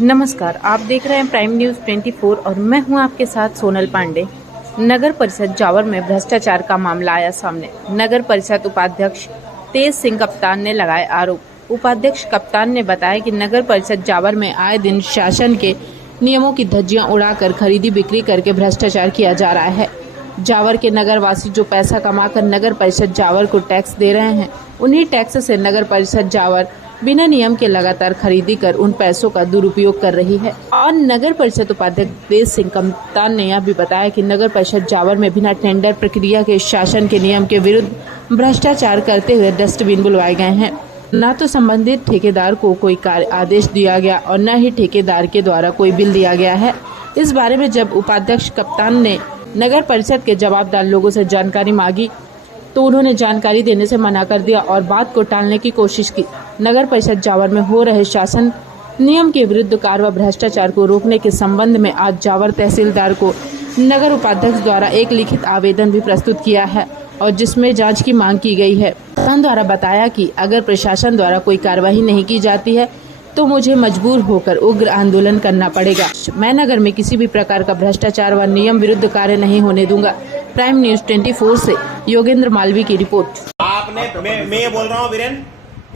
नमस्कार, आप देख रहे हैं प्राइम न्यूज़ 24 और मैं हूं आपके साथ सोनल पांडे। नगर परिषद जावर में भ्रष्टाचार का मामला आया सामने। नगर परिषद उपाध्यक्ष तेज सिंह कप्तान ने लगाए आरोप। उपाध्यक्ष कप्तान ने बताया कि नगर परिषद जावर में आए दिन शासन के नियमों की धज्जियां उड़ाकर खरीदी बिक्री करके भ्रष्टाचार किया जा रहा है। जावर के नगरवासी जो पैसा कमाकर नगर परिषद जावर को टैक्स दे रहे हैं, उन्हीं टैक्स से नगर परिषद जावर बिना नियम के लगातार खरीदी कर उन पैसों का दुरुपयोग कर रही है। और नगर परिषद उपाध्यक्ष तेज सिंह कप्तान ने यह भी बताया कि नगर परिषद जावर में बिना टेंडर प्रक्रिया के शासन के नियम के विरुद्ध भ्रष्टाचार करते हुए डस्टबिन बुलवाए गए हैं। न तो संबंधित ठेकेदार को कोई कार्य आदेश दिया गया और न ही ठेकेदार के द्वारा कोई बिल दिया गया है। इस बारे में जब उपाध्यक्ष कप्तान ने नगर परिषद के जवाबदार लोगों से जानकारी मांगी तो उन्होंने जानकारी देने से मना कर दिया और बात को टालने की कोशिश की। नगर परिषद जावर में हो रहे शासन नियम के विरुद्ध कार्य व भ्रष्टाचार को रोकने के संबंध में आज जावर तहसीलदार को नगर उपाध्यक्ष द्वारा एक लिखित आवेदन भी प्रस्तुत किया है और जिसमें जांच की मांग की गई है। प्रधान द्वारा बताया कि अगर प्रशासन द्वारा कोई कार्यवाही नहीं की जाती है तो मुझे मजबूर होकर उग्र आंदोलन करना पड़ेगा। मैं नगर में किसी भी प्रकार का भ्रष्टाचार व नियम विरुद्ध कार्य नहीं होने दूंगा। प्राइम न्यूज़ 24 से योगेंद्र मालवी की रिपोर्ट। मैं ये बोल रहा हूँ वीरेन,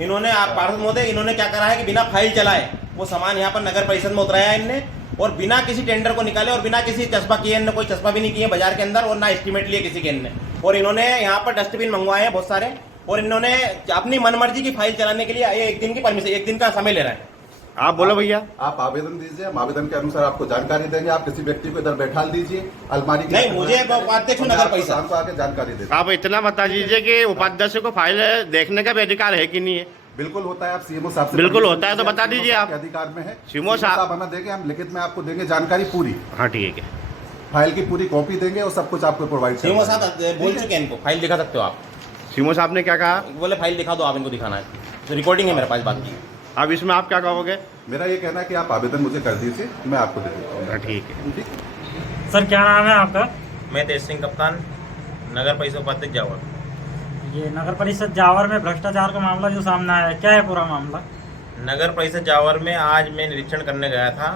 इन्होंने आप पार्षद महोदय, इन्होंने क्या करा है कि बिना फाइल चलाए वो सामान यहाँ पर नगर परिषद में उतराया है इनने, और बिना किसी टेंडर को निकाले और बिना किसी चस्पा किए, इनने कोई चस्पा भी नहीं किए बाजार के अंदर और ना एस्टिमेट लिए किसी के इनने। और इन्होंने यहाँ पर डस्टबिन मंगवाए हैं बहुत सारे, और इन्होंने अपनी मनमर्जी की फाइल चलाने के लिए एक दिन की परमिशन, एक दिन का समय ले रहा है। आप बोलो भैया, आप आवेदन दीजिए, हम आवेदन के अनुसार आपको जानकारी देंगे। आप किसी व्यक्ति को इधर बैठा दीजिए अलमारी की। नहीं, मुझे उपाध्यक्ष नगर परिषद आपको आके जानकारी देंगे। आप इतना बता दीजिए कि उपाध्यक्ष को फाइल देखने का भी अधिकार है कि नहीं है? बिल्कुल होता है। आप सीएमओ साहब से बिल्कुल होता है, तो बता दीजिए आप। अधिकार में है सीएमओ साहब हमें देंगे, हम लिखित में आपको देंगे जानकारी पूरी। हाँ ठीक है, फाइल की पूरी कॉपी देंगे और सब कुछ आपको प्रोवाइड। सीएमओ साहब बोल चुके हैं, इनको फाइल दिखा सकते हो आप। सीएमओ साहब ने क्या कहा? बोले फाइल दिखा दो, आप इनको दिखाना है, तो रिकॉर्डिंग है मेरे पास बात की। अब इसमें आप क्या कहोगे? मेरा ये कहना है कि आप आवेदन मुझे कर दीजिए, मैं आपको दे देता हूँ। ठीक है सर, क्या नाम है आपका? मैं तेज सिंह कप्तान, नगर परिषद उपाध्यक्ष जावर। ये नगर परिषद जावर में भ्रष्टाचार का मामला जो सामने आया है, क्या है पूरा मामला? नगर परिषद जावर में आज मैं निरीक्षण करने गया था।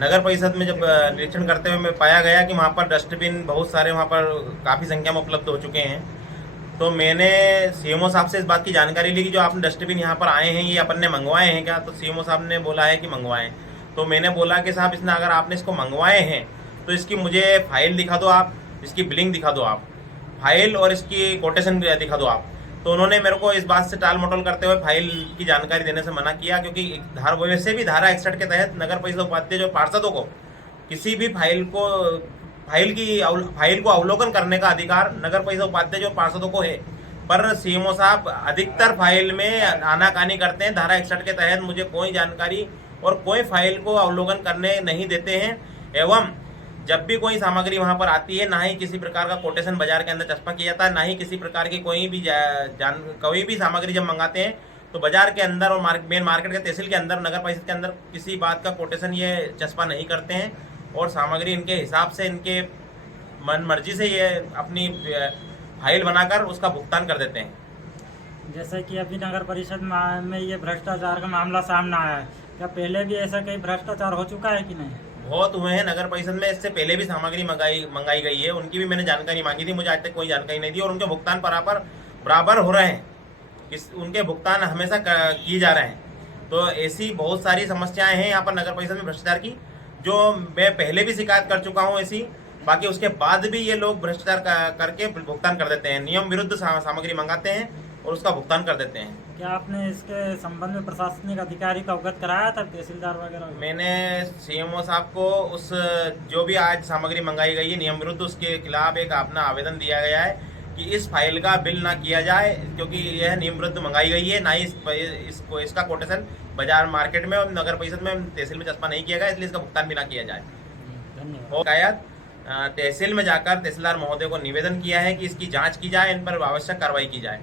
नगर परिषद में जब निरीक्षण करते हुए मैं पाया गया कि वहाँ पर डस्टबिन बहुत सारे वहाँ पर काफ़ी संख्या में उपलब्ध हो चुके हैं। तो मैंने सीएमओ साहब से इस बात की जानकारी ली कि जो आपने डस्टबिन यहाँ पर आए हैं ये अपन ने मंगवाए हैं क्या? तो सीएमओ साहब ने बोला है कि मंगवाएं। तो मैंने बोला कि साहब, इसने अगर आपने इसको मंगवाए हैं तो इसकी मुझे फाइल दिखा दो आप, इसकी बिलिंग दिखा दो आप, फाइल और इसकी कोटेशन दिखा दो आप। तो उन्होंने मेरे को इस बात से टाल मटोल करते हुए फाइल की जानकारी देने से मना किया, क्योंकि वैसे भी धारा 61 के तहत नगर परिषद उपाध्यक्ष और पार्षदों को किसी भी फाइल को अवलोकन करने का अधिकार नगर परिषद उपाध्यक्ष और पार्षदों को है। पर सीएमओ साहब अधिकतर फाइल में आनाकानी करते हैं। धारा 61 के तहत मुझे कोई जानकारी और कोई फाइल को अवलोकन करने नहीं देते हैं। एवं जब भी कोई सामग्री वहां पर आती है, ना ही किसी प्रकार का कोटेशन बाजार के अंदर चस्पा किया जाता है, ना ही किसी प्रकार की कोई भी सामग्री जब मंगाते हैं तो बाजार के अंदर और मेन मार्केट के तहसील के अंदर, नगर परिषद के अंदर किसी बात का कोटेशन ये चस्पा नहीं करते हैं और सामग्री इनके हिसाब से, इनके मन मर्जी से ये अपनी फाइल बनाकर उसका भुगतान कर देते हैं। जैसे कि अभी नगर परिषद में ये भ्रष्टाचार का मामला सामने आया है, क्या पहले भी ऐसा कहीं भ्रष्टाचार हो चुका है कि नहीं? बहुत हुए हैं नगर परिषद में। इससे पहले भी सामग्री मंगाई गई है, उनकी भी मैंने जानकारी मांगी थी, मुझे आज तक कोई जानकारी नहीं दी और उनके भुगतान बराबर हो रहे हैं, उनके भुगतान हमेशा किए जा रहे हैं। तो ऐसी बहुत सारी समस्याएं हैं यहाँ पर नगर परिषद में भ्रष्टाचार की, जो मैं पहले भी शिकायत कर चुका हूँ ऐसी। बाकी उसके बाद भी ये लोग भ्रष्टाचार करके भुगतान कर देते हैं, नियम विरुद्ध सामग्री मंगाते हैं और उसका भुगतान कर देते हैं। क्या आपने इसके संबंध में प्रशासनिक अधिकारी को अवगत कराया था, तहसीलदार वगैरह? मैंने सीएमओ साहब को उस जो भी आज सामग्री मंगाई गई है नियम विरुद्ध, उसके खिलाफ एक अपना आवेदन दिया गया है कि इस फाइल का बिल ना किया जाए, क्योंकि यह नियम विरुद्ध मंगाई गई है। ना ही इसका कोटेशन बाजार मार्केट में और नगर परिषद में तहसील में चस्पा नहीं किया गया, इसलिए इसका भुगतान भी ना किया जाए। धन्यवाद। तहसील में जाकर तहसीलदार महोदय को निवेदन किया है कि इसकी जांच की जाए, इन पर आवश्यक कार्रवाई की जाए।